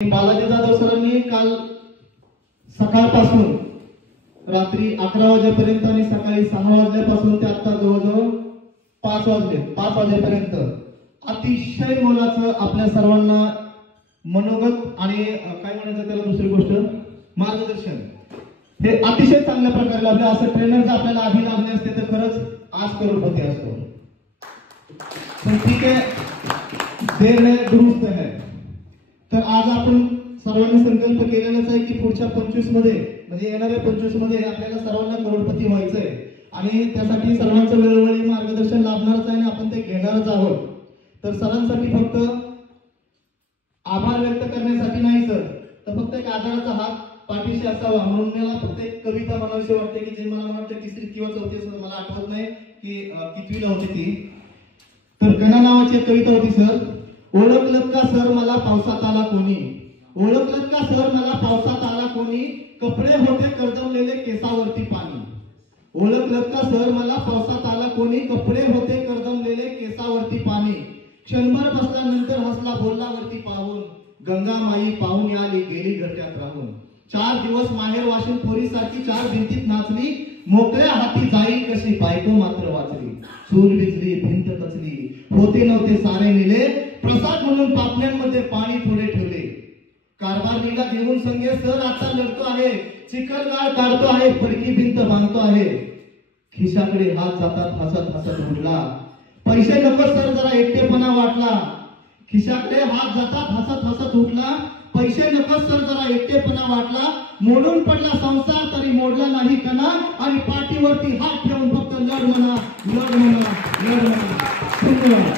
बालाजी जाधव सरांनी काल सकाळपासून रात्री 11 वाजेपर्यंत आणि सकाळी 6 वाजल्यापासून ते आता जवळजवळ 5 वाजेपर्यंत अतिशय मोलाचं आपल्या सर्वांना मनोगत आणि काय म्हणायचं त्याला दुसरी गोष्ट मार्गदर्शन हे अतिशय चांगल्या प्रकारे लाभले। असं ट्रेनर जर आपल्याला आधी लागले असते तर खरंच आज करोडपती असतो। पण ठीक आहे, देर है दुरुस्त है। तर आज आपण सर्वांनी संकल्प केलेलाच आहे की पुढच्या 25 मध्ये म्हणजे येणाऱ्या 25 मध्ये आपल्याला सर्वांना करोडपती व्हायचंय आणि त्यासाठी सर्वांचं वेळोवेळी मार्गदर्शन लाभणारच आहे आणि आपण ते घेणारच आहोत। तर सरांसाठी फक्त आभार व्यक्त करण्यासाठी नाही सर, तर फक्त एक आदराचा हात पाठीशी असावा म्हणून मला फक्त एक कविता म्हणावीशी वाटते की जे मला वाटतं तिसरी किंवा चौथी सर मला आठवत नाही की कितवीला होती ती। तर कणा नावाची एक कविता होती सर। ओळखलं का सर मला पावसात आला कोणी, ओळखलं का सर मला पावसात आला कोणी, कपडे होते कर्दमलेले केसावरती पाणी। ओळखलं का सर मला पावसात आला कोणी, कपडे होते कर्दमलेले केसावरती पाणी। क्षणभर बसल्यानंतर हसला बोलला वरती पाहून, गंगा माई पाहून आली गेली घरट्यात राहून। 4 दिवस माहेर वाशिन पोरीसारखी 4 भिंतीत नाचली, मोकळ्या हाती जाई कशी बायको मात्र वाचली। चूल भिजली भिंत कचली होते नव्हते सारे नेले, प्रसाद म्हणून पापण्यांमध्ये पाणी थोडे ठेवले। कारभारणीला घेऊन संगे सर आता लढतो आहे, चिखलगाळ काढतो आहे पडकी भिंत बांधतो आहे। खिशाकडे हात जातात हसत हसत उठला, पैसे नको सर जरा एकटेपणा वाटला। खिशाकडे हात जातात हसत हसत उठला, पैसे नको सर जरा एकटेपणा वाटला। मोडून पडला संसार तरी मोडला नाही कणा, आणि पाठीवरती हात ठेवून फक्त लढ म्हणा लढ म्हणा लढ म्हणा। धन्यवाद।